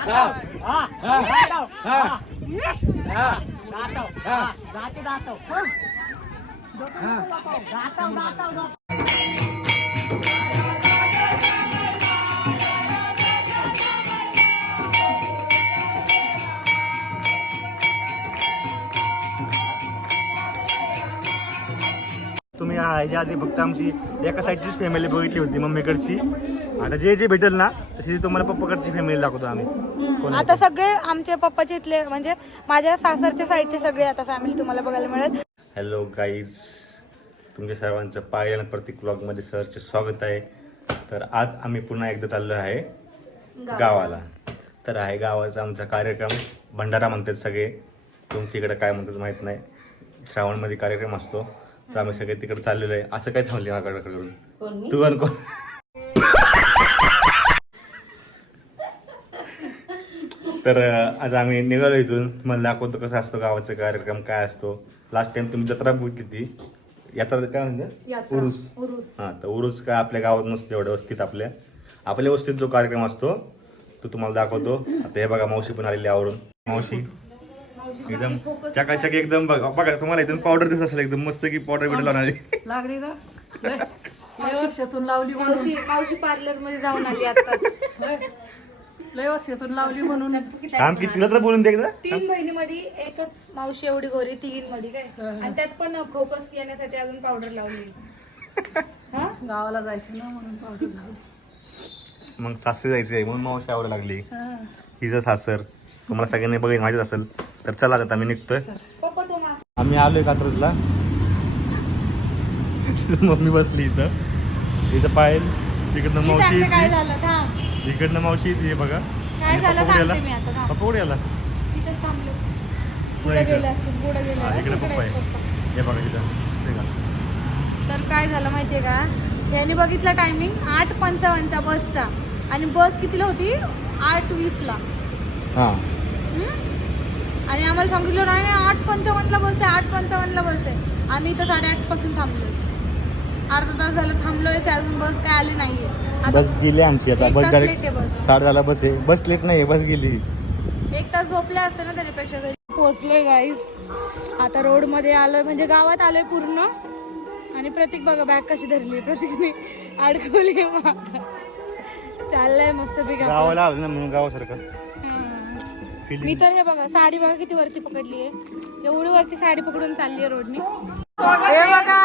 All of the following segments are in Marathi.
तुम्ही हा- याच्या आधी फक्त आमची एका साईडचीच फॅमिली बघितली होती मम्मीकडची. आता जे जे भेटेल ना तशी तुम्हाला पप्पाकडची फॅमिली दाखवतो आम्ही. कोण आता सगळे आमचे पप्पाचे इथले म्हणजे माझ्या सासरच्या साईडचे सगळे आता फॅमिली तुम्हाला बघायला मिळेल. हॅलो गाईज तुमच्या सर्वांचं पायल प्रतीक ब्लॉगमध्ये सरचे स्वागत आहे. तर आज आम्ही पुन्हा एकदा चाललो आहे गावाला. तर आहे गावाचा आमचा कार्यक्रम. भंडारा म्हणतात सगळे. तुमच्या इकडे काय म्हणतात माहीत नाही. श्रावणमध्ये कार्यक्रम असतो. तर आम्ही सगळे तिकडे चाललेलो आहे. असं काय थांबले माझ्याकडे करून? तू आणि कोण? तर आज आम्ही निघालो इथून. तुम्हाला दाखवतो कसं असतो गावाचा कार्यक्रम काय असतो. लास्ट टाइम तुम्ही जत्रा बघितली ती यात्रा काय म्हणते? उरुस. हा तर उरुस काय आपल्या गावात नसतो एवढ्या वस्तीत आपल्या. आपल्या वस्तीत जो कार्यक्रम असतो तो तुम्हाला दाखवतो. आता हे बघा मावशी पण आलेली आवरून. मावशी. एकदम चकाचक एकदम बघा बघा तुम्हाला एकदम पावडर दिसत असेल एकदम मस्त की पावडर बिडर लावणारी. लागली ना? लय वर्षातून लावली म्हणून. मावशी मावशी पार्लरमध्ये जाऊन आली आता. लय वर्षातून लावली म्हणून. काम किती तिला तर बोलून दे एकदा. तीन बहिणीमध्ये एकच मावशी एवढी गोरी तीन मध्ये काय आणि त्यात पण फोकस येण्यासाठी अजून पावडर लावली. हा? गावाला जायचं ना म्हणून पावडर लावली. मग सासरी जायचं म्हणून मावशी आवड लागली. हा. हिचं सासर. तुम्हाला सगळ्यांनी बघितलं माहितीच असेल. तर चला आता आम्ही निघतोय. आम्ही आलोय कात्रजला. मम्मी बसली इथं. इथं पायल तिकडनं मी मावशी इकडनं मावशी येते बघा. मी इकडं. हा, पप्पा आहे. हे बघा इथं. तर काय झालं माहितीये का? यांनी बघितलं टायमिंग आठ पंचावन्नचा बसचा. आणि बस कितीला होती? आठ वीसला. हां. आणि आम्हाला सांगितलं नाही नाही आठ पंचावन्नला बस आहे आठ पंचावन्नला बस आहे. आम्ही इथं साडेआठपासून थांबलोय. अर्धा तास झालं थांबलोय अजून बस काय आली नाहीये. बस गेली आमची आता. बस. साठ झाला बस आहे. बस लेट नाही बस गेली. एक तास झोपले असते ना त्याच्यापेक्षा घरी पोहोचलोय गाईज आता रोडमध्ये आलोय म्हणजे गावात आलोय पूर्ण. आणि प्रतीक बघा बॅग कशी धरली प्रतीकने अडकवली. चाललंय मस्त गावाला आलो ना म्हणून गावासारखं. मी तर हे बघा साडी बघा किती वरती पकडली आहे. एवढी वरती साडी पकडून चालली आहे रोडनी. हे बघा.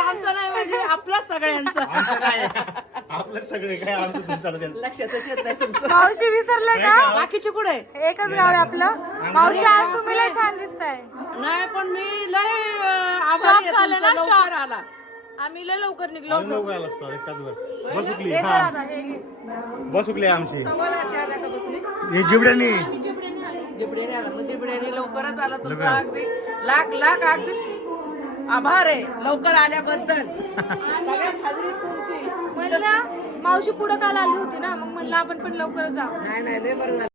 आमचं नाही. म्हणजे आपला सगळ्यांचा आपलं सगळे काय आमचं तुमचं चालत आहे. लक्षातच येत नाही तुमचं. मावशी विसरले का? बाकीचे कुठे? एकच गाव आहे आपलं. मावशी आज तुम्ही लय छान दिसताय. नाही पण मी लय अं, Shock आभारी आहे झाले ना, तुमचा, shock. लवकर आला. आम्ही लय लवकर निघलो होतो. लवकर आला असतो एक तासभर बस उकली. हे. बस उकली आमची. हे जिबड्यानी. आलो. जिबड्याने आला. मग जिबड्याने लवकरच आला. तुमचा अगदी लाख लाख अगदी आभार आहे. लवकर आल्याबद्दल. सगळ्यात हजेरी तुमची. म्हणलं मावशी पुढं काल आली होती ना मग म्हणलं आपण पण लवकर जाऊ. नाही नाही लय बरं झालं.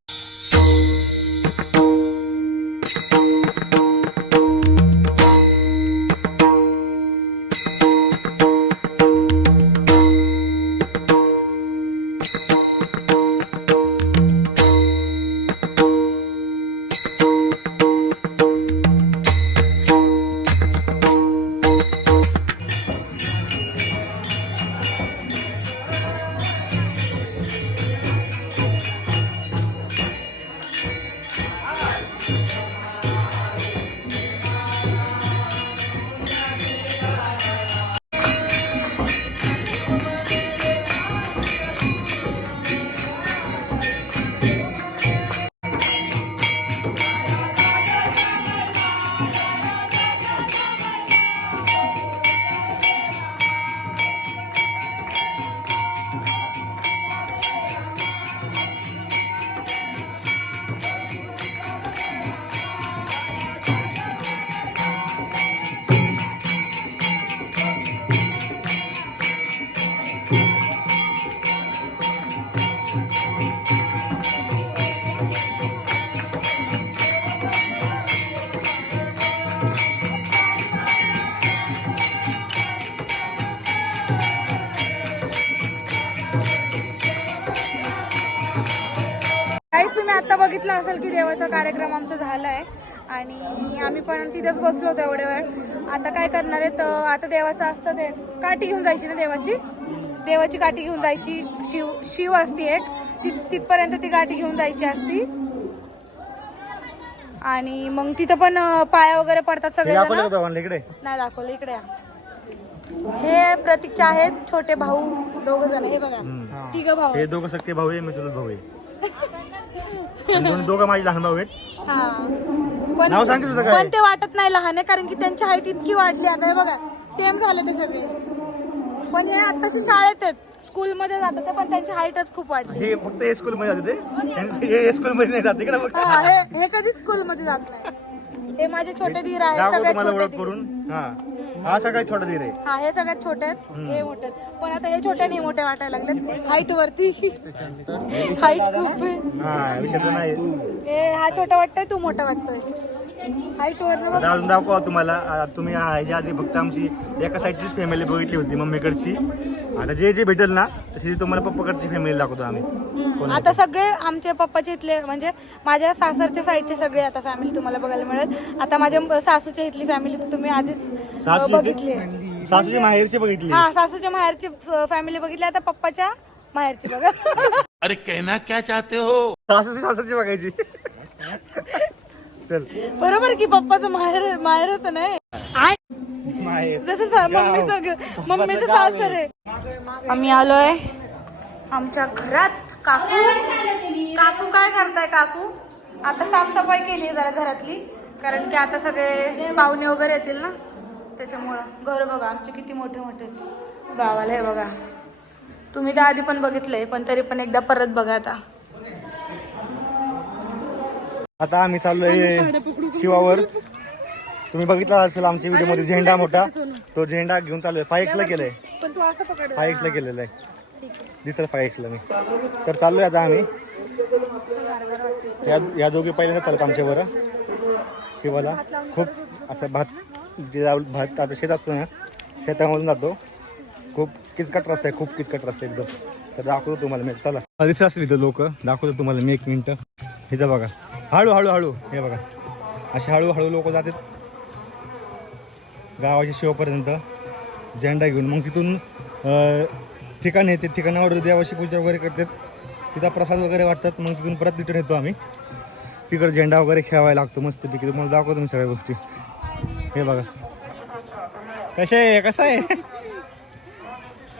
बघितलं असेल की देवाचा कार्यक्रम आमचा झाला आहे आणि आम्ही पण तिथेच बसलो होतो एवढे वेळ. आता काय करणार आहे तर आता देवाचं असतं ते. काठी घेऊन जायची ना देवाची? देवाची काठी घेऊन जायची. शिव शिव असती एक. ति तिथपर्यंत ती काठी घेऊन जायची असती. आणि मग तिथं पण पाया वगैरे पडतात सगळे नाही दाखवलं. इकडे. हे प्रतीकचे आहेत छोटे भाऊ दोघ जण हे बघा. तिघ भाऊ. हे दोघं सक्के भाऊ आहे मी भाऊ आहे. आणि दोन- दोघं माझे लहान भाऊ आहेत. हा. पण नाव सांग की तुझं काय? पण ते वाटत नाही लहान आहे कारण की त्यांची हाईट इतकी वाढली आता हे बघा सेम झाले ते सगळे. पण हे आताशी शाळेत आहेत. स्कूलमध्ये जातात ते, पण त्यांची हाईटच खूप वाढली. हे फक्त हे स्कूल मध्ये जाते ते. हे स्कूल मध्ये नाही जात बघ. हा हे हे कधीच स्कूलमध्ये जात नाही. हे माझे छोटे धीर आहेत दाखव सगळ्यात तुम्हाला छोटे ओळख धीर. करून. हा. हा सगळ्यात छोटा धीर आहे. हा हे सगळ्यात छोटे आहेत. हे मोठे आहेत. पण आता हे छोटे नाही मोठे वाटायला लागलेत. हाईट वरती. हाईट खूप आहे. हा विषय तर नाही. हे हा छोटा वाटतोय तू मोठा वाटतोय. हाईट वर आता अजून दाखवा तुम्हाला आ, तुम्ही आ, ह्याच्या आधी फक्त आमची एका साईडचीच फॅमिली बघितली होती मम्मीकडची. आता जे जे भेटेल ना तशी तुम्हाला पप्पाकडची फॅमिली दाखवतो आम्ही. आता सगळे आमचे पप्पाचे इथले म्हणजे माझ्या सासरच्या साईडचे सगळे आता फॅमिली तुम्हाला बघायला मिळेल. आता माझ्या सासूच्या इथली फॅमिली तर तुम्ही आधीच अं, बघितली. सासूची माहेरची बघितली हा सासूच्या माहेरची फॅमिली बघितली आता पप्पाच्या माहेरची बघा. अरे कहना क्या चाहते हो? सासूची सासरची बघायची. चल. बरोबर की पप्पाचं माहेर माहेरच नाही? माहेर. जसं मम्मीचं मम्मीचं सासर आहे. आम्ही आलोय. आमच्या घरात काकू काकू काय करताय काकू? आता साफसफाई केली आहे जरा घरातली. कारण की आता सगळे पाहुणे वगैरे येतील ना? त्याच्यामुळं. घर बघा आमचे किती मोठे मोठे आहेत. गावाला हे बघा. तुम्ही तर आधी पण बघितलंय पण तरी पण एकदा परत बघा आता. आता आम्ही चाललोय शिवावर. तुम्ही बघितला असेल आमच्या व्हिडिओमध्ये झेंडा मोठा. तो झेंडा घेऊन चाललोय. फाय ला केलाय. पण ला केलेला आहे दिसत फाय ला मी तर चाललोय आता आम्ही. या या दोघी पहिल्यांदा चालत आमच्यावर शिवाला खूप असं भात जे भात आता शेत असतो ना शेतामधून जातो. खूप किचकट रस्ता आहे खूप किचकट रस्ता आहे एकदम. तर दाखवतो तुम्हाला मी. चला. दिसत असतील इथं लोक. दाखवतो तुम्हाला मी एक मिनटं. इथं बघा. हळू हळू हळू. हे बघा. असे हळूहळू लोक जातात. गावाच्या शिवपर्यंत झेंडा घेऊन. मग तिथून अं, ठिकाण येते ठिकाणावर देवाची पूजा वगैरे करतात. तिथं प्रसाद वगैरे वाटतात. मग तिथून परत रिटर्न येतो आम्ही. तिकडे झेंडा वगैरे खेळायला लागतो मस्तपैकी. तुम्हाला दाखवतो मी सगळ्या गोष्टी. हे बघा. कसे आहे? कसं आहे?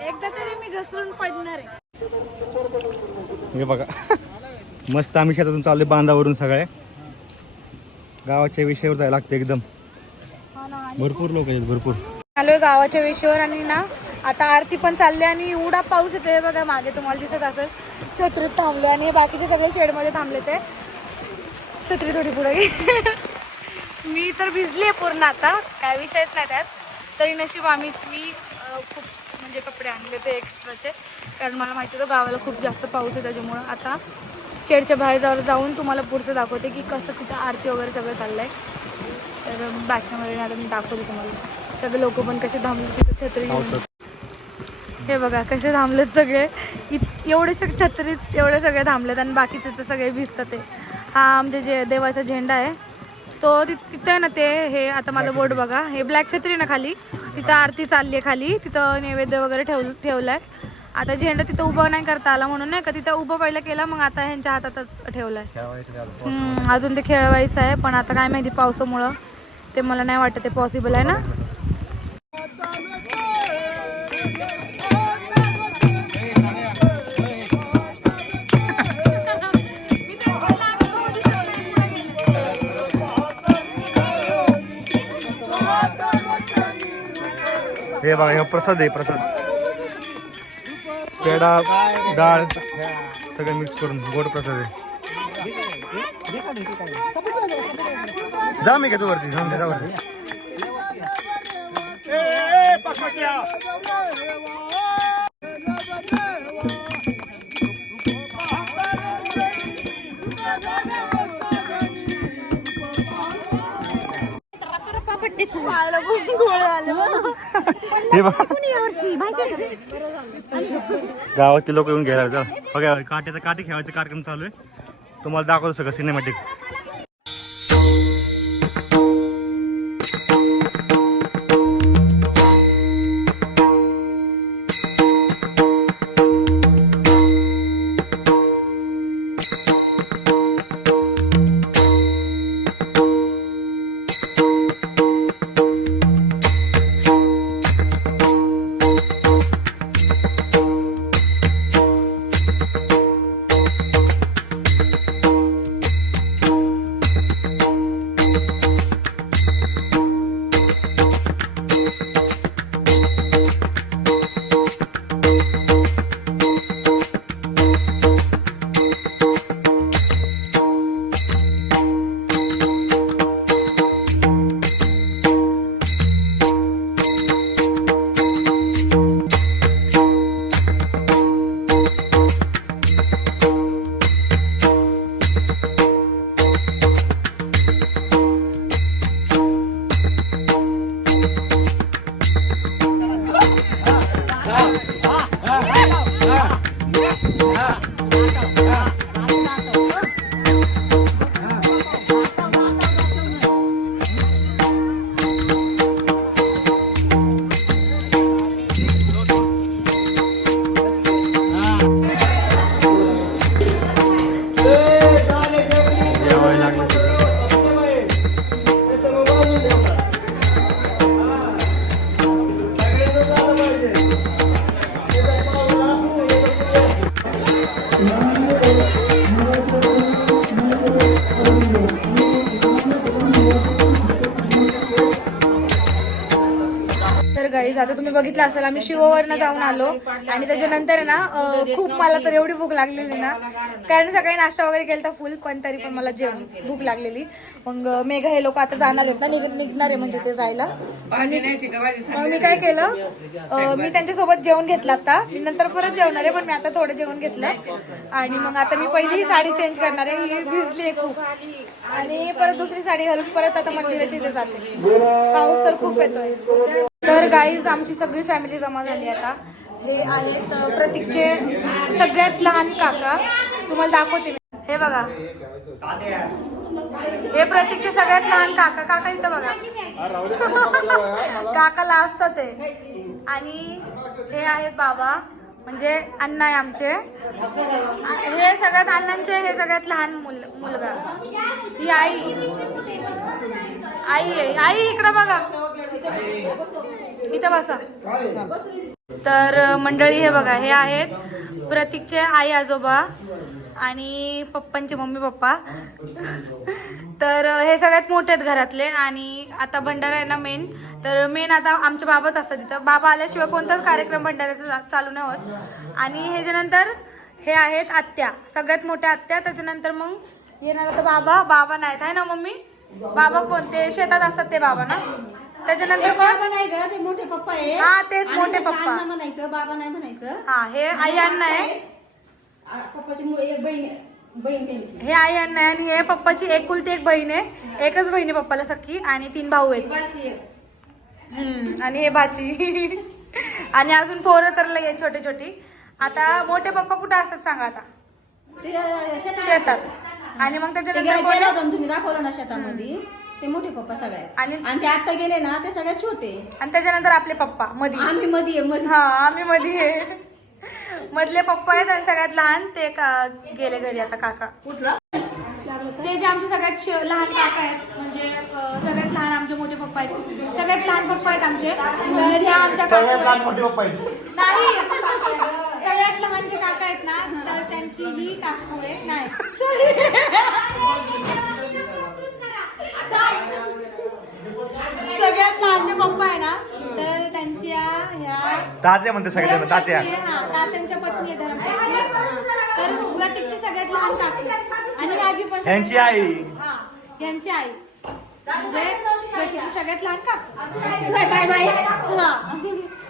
एकदा तरी मी घसरून पडणार आहे. हे बघा. मस्त आम्ही शेतातून चाललोय बांधावरून सगळे. गावाच्या विषयावर जायला लागते एकदम. भरपूर लोक आहेत भरपूर. आलोय गावाच्या वेशीवर आणि ना आता आरती पण चालली आणि एवढा पाऊस येतोय बघा मागे तुम्हाला दिसत असेल. छत्रीत थांबले आणि बाकीचे सगळे शेडमध्ये थांबले ते छत्री थोडी पुढे. मी तर भिजली आहे पूर्ण आता. काय विषयच नाही त्यात. तरी नशीब आम्ही मी खूप म्हणजे कपडे आणले ते एक्स्ट्राचे. कारण मला माहिती होतं गावाला खूप जास्त पाऊस आहे त्याच्यामुळं. आता शेडच्या बाहेर जाऊन जाऊन तुम्हाला पुढचं दाखवते की कसं तिथं आरती वगैरे सगळं चाललंय. तर बॅक कॅमेरे आता मी दाखवते तुम्हाला. सगळे लोक पण कसे थांबले तिथे छत्री घेऊन. हे बघा कसे थांबलेत सगळे. इत- एवढेसे छत्रीत एवढे सगळे थांबलेत आणि बाकीचे तर सगळे भिजतात ते. हा आमचे जे देवाचा झेंडा आहे तो तिथं आहे ना ते हे आता माझं बोर्ड बघा. हे ब्लॅक छत्री ना खाली. तिथं आरती चालली आहे खाली. तिथं नैवेद्य वगैरे ठेव ठेवलाय. आता झेंडा तिथं उभं नाही करता आला म्हणून नाही का तिथं उभं पहिलं केलं मग आता ह्यांच्या हातातच ठेवलाय. हम्म, अजून ते खेळवायचं आहे पण आता काय माहिती पावसामुळं. ते मला नाही वाटत ते पॉसिबल आहे ना. बघा हे प्रसाद आहे प्रसाद. पेढा डाळ सगळं मिक्स करून गोड प्रसाद आहे. जा मी घेतो वरती जाऊन दे, जा वरती. गोळ आलं. हे बघा. गावातले लोक येऊन घ्यायला जा बघा काट्याचा काटे खेळायचा कार्यक्रम चालू आहे. तुम्हाला दाखवतो सगळं सिनेमॅटिक बघितलं असेल आम्ही शिववरनं जाऊन आलो. आणि त्याच्यानंतर आहे ना खूप मला तर एवढी भूक लागलेली ना. कारण सकाळी नाश्ता वगैरे केला फुल पण तरी पण मला जेवण भूक लागलेली. मग मेघ मेघा हे लोक आता जाणार आहेत ना निघणार आहे म्हणजे ते जायला. मी काय केलं मी त्यांच्यासोबत जेवण घेतलं आता. मी नंतर परत जेवणार आहे पण मी आता थोडं जेवण घेतलं. आणि मग आता मी पहिली ही साडी चेंज करणार आहे ही भिजली आहे खूप. आणि परत दुसरी साडी घालून परत आता मंदिराची इथे जाते. पाऊस तर खूप येतोय. तर गाईज आमची सगळी फॅमिली जमा झाली आता. हे आहेत प्रतीकचे सगळ्यात लहान काका. तुम्हाला दाखवते मी. हे बघा. हे प्रतीकचे सगळ्यात लहान काका. काका इथं बघा. काकाला असतात ते. आणि हे आहेत बाबा. म्हणजे अण्णा आहे आमचे. हे सगळ्यात अण्णांचे हे सगळ्यात लहान मुल मुलगा. ही आई. आई आई इकडं बघा. इथं बसा. तर मंडळी हे बघा हे आहेत प्रतीकचे आई आजोबा आणि पप्पांचे मम्मी पप्पा. तर हे सगळ्यात मोठे आहेत घरातले आणि आता भंडारा आहे ना मेन तर मेन आता आमचे बाबाच असतात तिथं बाबा आल्याशिवाय कोणताच कार्यक्रम भंडाऱ्याचा चा- चालू नाही होत. आणि ह्याच्यानंतर हे आहेत आत्या. सगळ्यात मोठ्या आत्या त्याच्यानंतर मग येणार आता बाबा. बाबा नाहीत. आहे ना मम्मी? बाबा कोणते? शेतात असतात ते बाबा ना? त्याच्यानंतर कोण बाबा नाही ग ते मोठे पप्पा आहे हा, तेच आणि मोठे पप्पा. अण्णा म्हणायचं बाबा नाही म्हणायचं. हा हे आई अण्णा आहे. आ, पप्पाची मु- एक बहीण बहीण त्यांची. हे आई अण्णा आहे आणि हे पप्पाची एकुलती एक बहीण आहे. एकच बहीण आहे पप्पाला सख्खी आणि तीन भाऊ आहेत. बाची एक. हम्म, आणि हे बाची. आणि अजून पोरं तर लय छोटे छोटी. आता मोठे पप्पा कुठे असतात सांगा आता? ते, अ, शेतात. शेतात. आणि मग ते त्याच्यानंतर गेले कोण? गेले आहे? होते ना तुम्ही दाखवलं ना शेतामध्ये. ते मोठे पप्पा सगळ्यात. आणि- आणि ते आता गेले ना ते सगळ्यात छोटे. आणि त्याच्यानंतर आपले पप्पा मधी. आम्ही मध्ये आहे, मध्ये हा आम्ही मध्ये आहे. मधले पप्पा आहेत आणि सगळ्यात लहान ते का गेले घरी आता काका. कुठला? ते जे आमचे सगळ्यात श- लहान काका आहेत म्हणजे अं, सगळ्यात लहान आमचे मोठे पप्पा आहेत. सगळ्यात लहान पप्पा आहेत आमचे. तर ह्या आमच्या काकू सगळ्यात लहान. मोठे पप्पा आहेत. नाही. सगळ्यात लहान जे काका आहेत ना तर त्यांची ही काकू आहे नाही. सगळ्यात लहान जे पप्पा आहे ना तर त्यांच्या ह्या तात्या म्हणते सगळ्यांना तात्या हा, तात्यांच्या पत्नी आहे धर्मपत्नी. तर प्रतीकची सगळ्यात लहान काकू. आणि माझी पण यांची आई. हा यांची आई. म्हणजे प्रतीकची सगळ्यात लहान काकू. Bye bye bye. हा.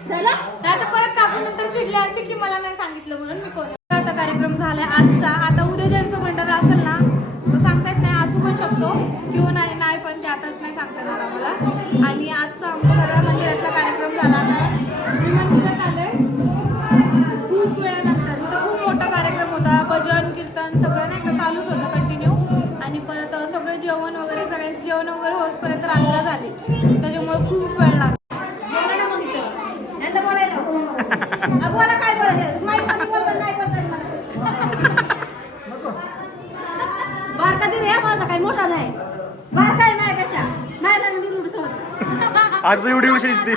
झालं आता परत काकू नंतर चिडले असते की मला नाही सांगितलं म्हणून मी कोण आता कार्यक्रम झालाय आजचा. आता उद्या ज्यांचं भंडारा असेल ना सांगता येत नाही असू पण शकतो. किंवा नाही नाही पण ते आताच नाही सांगता येणार आम्हाला. आणि आजचा आमचा सगळ्या मंदिरातला कार्यक्रम झाला नाही मी मंदिरात आले खूप वेळानंतर. इथं खूप मोठा कार्यक्रम होता. भजन कीर्तन सगळं नाही का चालूच होतं कंटिन्यू आणि परत सगळं जेवण वगैरे सगळ्यांचं जेवण वगैरे होसपर्यंत रांगला झाली. त्याच्यामुळे खूप वेळ आता एवढी उशी दिसते.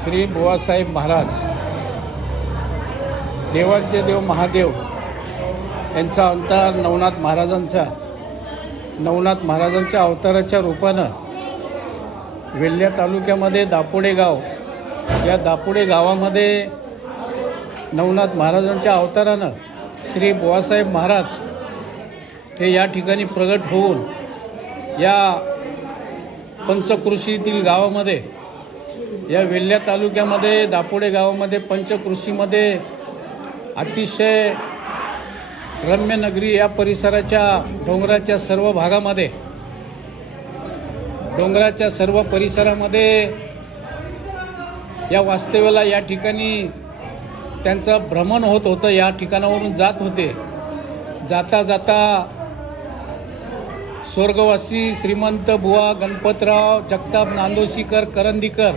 श्री बुवासाहेब महाराज देवांचे देव महादेव यांचा अवतार नवनाथ महाराजांचा नवनाथ महाराजांच्या अवताराच्या रूपानं वेल्ल्या तालुक्यामध्ये दापोडे गाव या दापोडे गावामध्ये नवनाथ महाराजांच्या अवतारानं श्री बुवासाहेब महाराज हे या ठिकाणी प्रगट होऊन या पंचकृषीतील गावामध्ये या वेल्ल्या तालुक्यामध्ये दापोडे गावामध्ये पंचकृषीमध्ये अतिशय रम्य नगरी या परिसराच्या डोंगराच्या सर्व भागामध्ये डोंगराच्या सर्व परिसरामध्ये या वास्तव्याला या ठिकाणी त्यांचं भ्रमण होत होतं या ठिकाणावरून जात होते. जाता जाता स्वर्गवासी श्रीमंत बुवा गणपतराव जगताप नांदोशीकर करंदीकर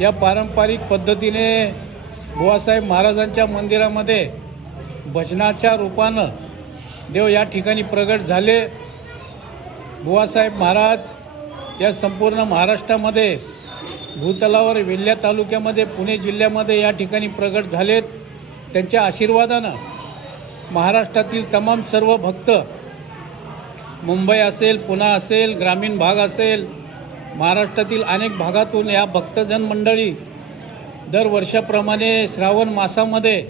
या पारंपरिक पद्धतीने बुवासाहेब महाराजांच्या मंदिरामध्ये भजनाच्या रूपानं देव या ठिकाणी प्रगट झाले. बुवासाहेब महाराज या संपूर्ण महाराष्ट्रामध्ये भूतलावर विल्ल्या तालुक्यामध्ये पुणे जिल्ह्यामध्ये या ठिकाणी प्रगट झालेत. त्यांच्या आशीर्वादानं महाराष्ट्रातील तमाम सर्व भक्त मुंबई असेल पुणा असेल ग्रामीण भाग असेल महाराष्ट्रातील अनेक भागातून या भक्तजन मंडळी दर वर्षाप्रमाणे श्रावण मासामध्ये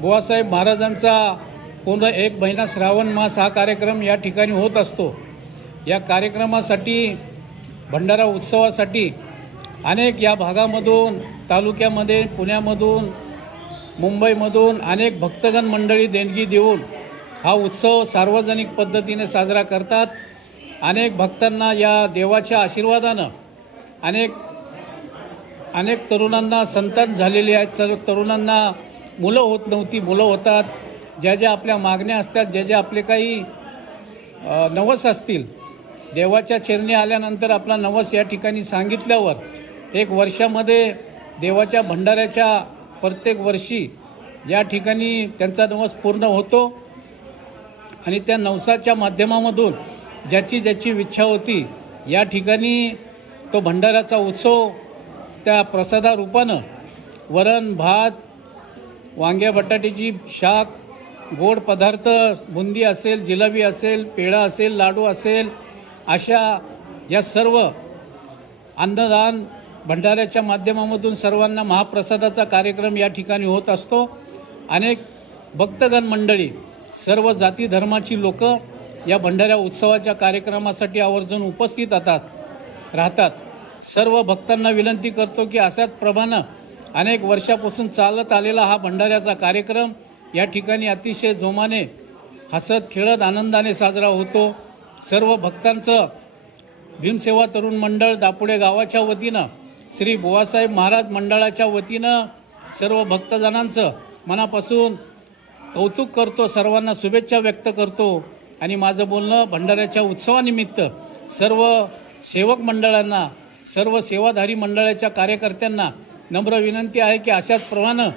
बुवासाहेब महाराजांचा पूर्ण एक महिना श्रावण मास हा कार्यक्रम या ठिकाणी होत असतो. या कार्यक्रमासाठी भंडारा उत्सवासाठी अनेक या भागामधून तालुक्यामध्ये पुण्यामधून मुंबईमधून अनेक भक्तगण मंडळी देणगी देऊन हा उत्सव सार्वजनिक पद्धतीने साजरा करतात. अनेक भक्तांना या देवाच्या आशीर्वादानं अनेक अनेक तरुणांना संतान झालेली आहेत. सर्व तरुणांना मुलं होत नव्हती मुलं होतात. ज्या ज्या आपल्या मागण्या असतात ज्या ज्या आपले काही नवस असतील देवाच्या चरणी आल्यानंतर आपला नवस या ठिकाणी सांगितल्यावर एक वर्षामध्ये देवाच्या भंडाऱ्याच्या प्रत्येक वर्षी या ठिकाणी त्यांचा नवस पूर्ण होतो. आणि त्या नवसाच्या माध्यमामधून ज्याची ज्याची इच्छा होती या ठिकाणी तो भंडाराचा उत्सव त्या प्रसादारूपानं वरण भात वांग्या बटाट्याची शाक गोड पदार्थ बुंदी असेल जिलेबी असेल पेढा असेल लाडू असेल अशा या सर्व अन्नदान भंडाऱ्याच्या माध्यमामधून सर्वांना महाप्रसादाचा कार्यक्रम या ठिकाणी होत असतो. अनेक भक्तगण मंडळी सर्व जाती धर्माची लोक या भंडाऱ्या उत्सवाच्या कार्यक्रमासाठी आवर्जून उपस्थित राहतात राहतात. सर्व भक्तांना विनंती करतो की अशाच प्रमाणे अनेक वर्षापासून चालत आलेला हा भंडाऱ्याचा कार्यक्रम या ठिकाणी अतिशय जोमाने हसत खेळत आनंदाने साजरा होतो. सर्व भक्तांचं भीमसेवा तरुण मंडळ दापुडे गावाच्या वतीनं श्री बुवासाहेब महाराज मंडळाच्या वतीनं सर्व भक्तजनांचं मनापासून कौतुक करतो सर्वांना शुभेच्छा व्यक्त करतो. आणि माझं बोलणं भंडाऱ्याच्या उत्सवानिमित्त सर्व सेवक मंडळांना सर्व सेवाधारी मंडळाच्या कार्यकर्त्यांना नम्र विनंती आहे की अशाच प्रमाणे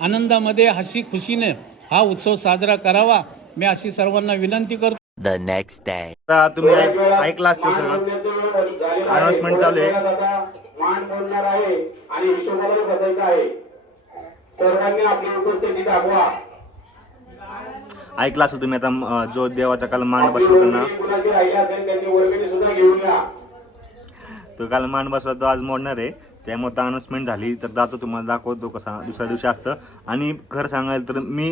आनंदामध्ये हसी खुशीने हा उत्सव साजरा करावा. मी अशी सर्वांना विनंती करतो. The next day. आता तुम्ही ऐक- ऐकलं असतं सगळं. अनाउन्समेंट चालू आहे. सर्वांनी आपली उपस्थिती दाखवा. ऐकलं असतं तुम्ही आता जो देवाचा काल मांड त्यांनी घेऊन या. तो काल मांड बसला तो आज मोडणार आहे. त्यामुळे आता अनाउन्समेंट झाली तर जातो तुम्हाला दाखवतो कसा दुसऱ्या दिवशी असतं. आणि खरं सांगायला तर मी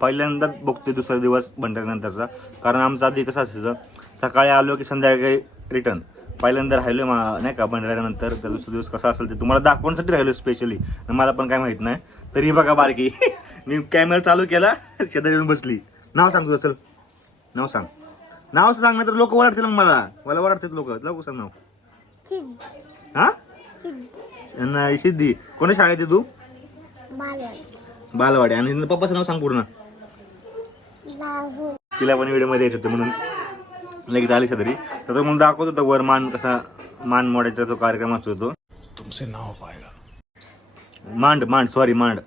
पहिल्यांदा बघतोय दुसरा दिवस भंडाऱ्यानंतरचा. कारण आमचा आधी कसं असायचं सकाळी आलो की संध्याकाळी रिटर्न पहिल्यांदा राहिलो मा नाही का भंडाऱ्यानंतर. तर दुसरा दिवस कसा असेल ते तुम्हाला दाखवण्यासाठी राहिलो स्पेशली मला पण काय माहीत नाही. तरी बघा बारकी. मी कॅमेरा चालू केला शेतात येऊन बसली. नाव सांग तुझं चल. नाव सांग. नाव सांग ना तर लोक ओरडतील मग मला. मला ओरडतात लोक. लवकर सांग नाव. हा? आणि सिद्धी. कोणत्या शाळेत आहे तू? बालवाडी. आणि पप्पाचं नाव सांग पूर्ण. तिला पण व्हिडिओमध्ये यायचं होतं म्हणून. लगेच आली तरी तर तो म्हणून दाखवत होता वर मान कसा मान मोडायचा जो कार्यक्रम असतो तो. तुमसे ना हो पाएगा मांड मांड सॉरी मांड.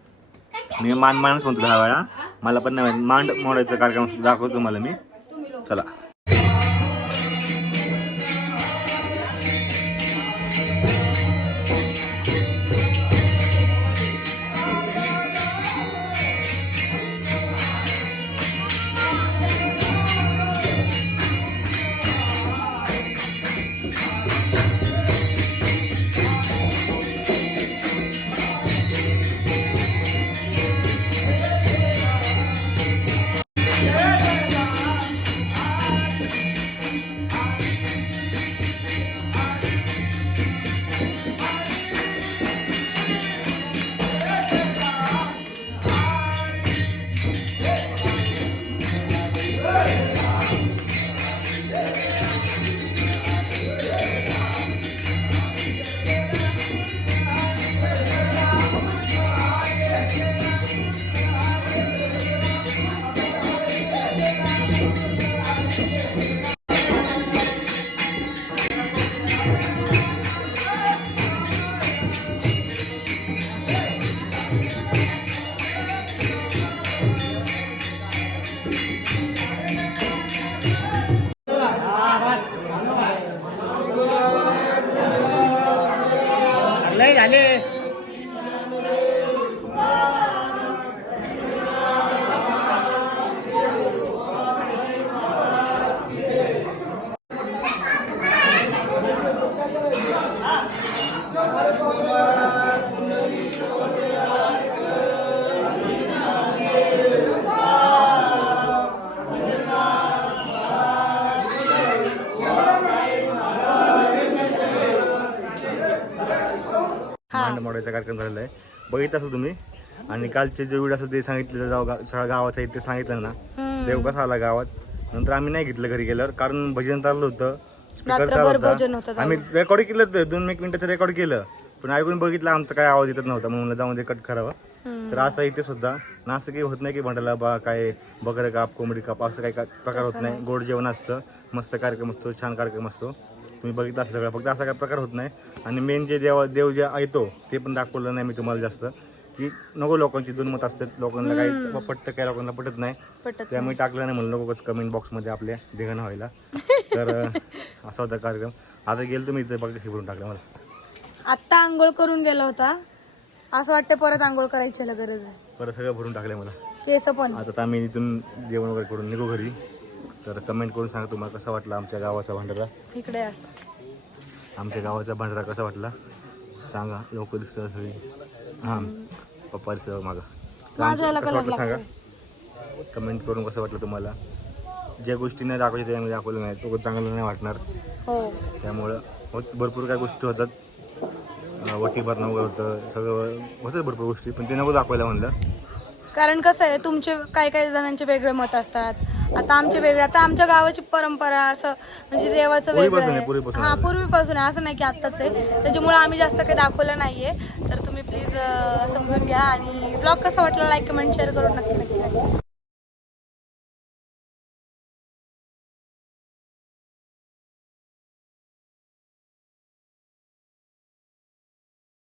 मी मान मांडच म्हणतो दहा वेळा. मला पण नाही. मांड मोडायचा कार्यक्रम दाखवतो तुम्हाला मी. चला. मांड मोडायचा कार्यक्रम झालेला आहे. बघितलं असेल तुम्ही? आणि कालचे जे व्हिडिओ असेल ते सांगितलं जाऊ सगळ्या गावाचा इथे सांगितलं ना. देव कसा आला गावात? नंतर आम्ही नाही घेतलं घरी गेल्यावर कारण भजन चाललं होतं. स्पीकर होतं. चालू आम्ही रेकॉर्ड केलं होतं, दोन एक मिनिटाचं रेकॉर्ड केलं. पण ऐकून बघितलं आमचा काय आवाज येतच नव्हता म्हणून जाऊन दे कट करावा. तर असं इथे सुद्धा ना असं काही होत नाही की भांडायला बा काय बकरे काप कोंबडी काप असं काही प्रकार होत नाही. गोड जेवण असतं. मस्त कार्यक्रम असतो छान कार्यक्रम असतो. तुम्ही बघितलं असं सगळं. फक्त असा काही प्रकार होत नाही. आणि मेन जे देव देव जे येतो ते पण दाखवलं नाही मी तुम्हाला जास्त. की नको लोकांची दोन मत असतात. लोकांना काही पटतं काही लोकांना पटत नाही. त्यामुळे टाकलं नाही म्हणलं नको कमेंट बॉक्समध्ये आपल्या देघाणं व्हायला. तर असा होता कार्यक्रम. आता गेलो तुम्ही इथे बघा भरून टाकलं मला. आत्ता आंघोळ करून गेला होता. असं वाटतं परत आंघोळ करायची गरज आहे. परत सगळं भरून टाकलं मला. केस पण. आता आम्ही इथून जेवण वगैरे करून निघू घरी. तर कमेंट करून सांगा तुम्हाला कसा वाटला आमच्या गावाचा भंडारा? इकडे असं आमच्या गावाचा भंडारा कसा वाटला? सांगा लोक दिसतात सगळी हां पप्पा दिसतात मागं. कसं वाटलं सांगा? कमेंट करून कसं वाटलं तुम्हाला? ज्या गोष्टी नाही दाखवायच्या त्यामध्ये दाखवलं नाही. तो चांगलं नाही वाटणार. हो. त्यामुळं होत भरपूर काय गोष्टी होतात. वटी भरणं वगैरे होतं. सगळं होतं भरपूर गोष्टी पण ते नको दाखवायला म्हणलं. कारण कसं आहे तुमचे काही काही जणांचे वेगळे मत असतात. आता आमचे वेगळे आता आमच्या गावाची परंपरा असं म्हणजे देवाचं वेगळं आहे, पूर्वीपासून हा पूर्वीपासून आहे असं नाही की आत्ताच आहे. त्याच्यामुळे आम्ही जास्त काही दाखवलं नाहीये. तर तुम्ही प्लीज समजून घ्या आणि ब्लॉग कसा वाटला लाईक कमेंट शेअर करून नक्की नक्की नक्की.